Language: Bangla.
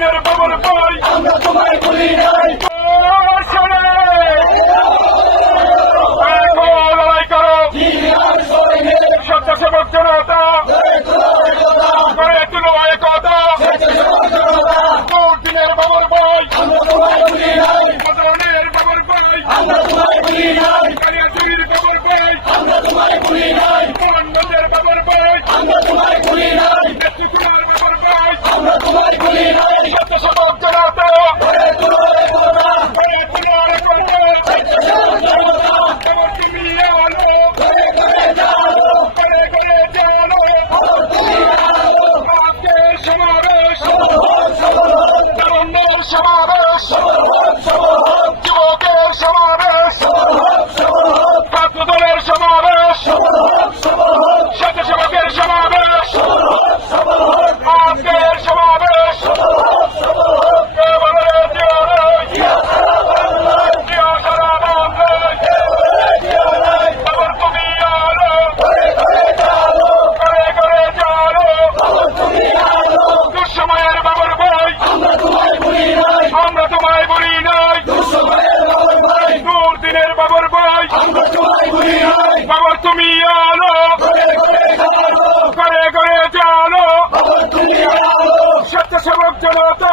আইনের খবর পাই আমরা তোমায় বলি নাই সবার হক সবার হক যুবকের সবার আমাদের বাবার বই বাবর তুমি আলো। করে করে জানো স্বেচ্ছাসেবক তো